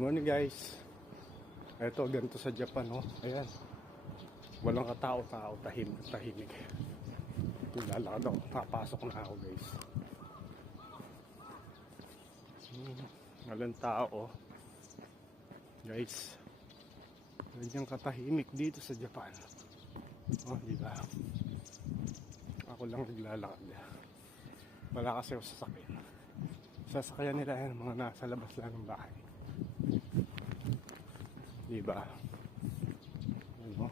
morning guys. Ito ganito sa Japan, oh. Ayan. Walang katao-tao, tahimik. Lalakad ako, papasok na ako guys. Walang tao, oh. Guys, ganyan katahimik dito sa Japan. Oh, diba? Ako lang naglalakad. Wala kasi ako sasakyan. Sasakyan nila yan, mga nasa labas lang ng bahay. Diba? Ano?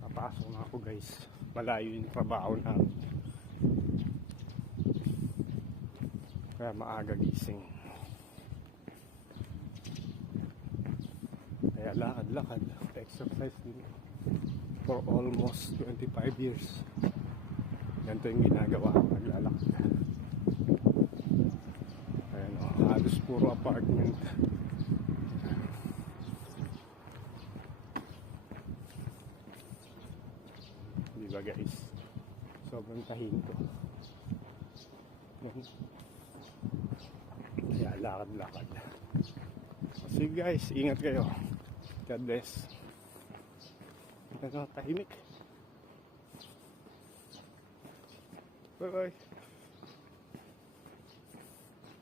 Napasok na ako guys. Malayo yung trabaho namin. Kaya maaga gising. Kaya lakad-lakad. Exercise din. For almost 25 years. Ganito yung ginagawa. Naglalakad. Ayan o. Halos puro apartment. Diba guys? Sobrang tahimik ko. Kaya lakad-lakad. Sige guys, ingat kayo. God bless. Ito tahimik. Bye bye.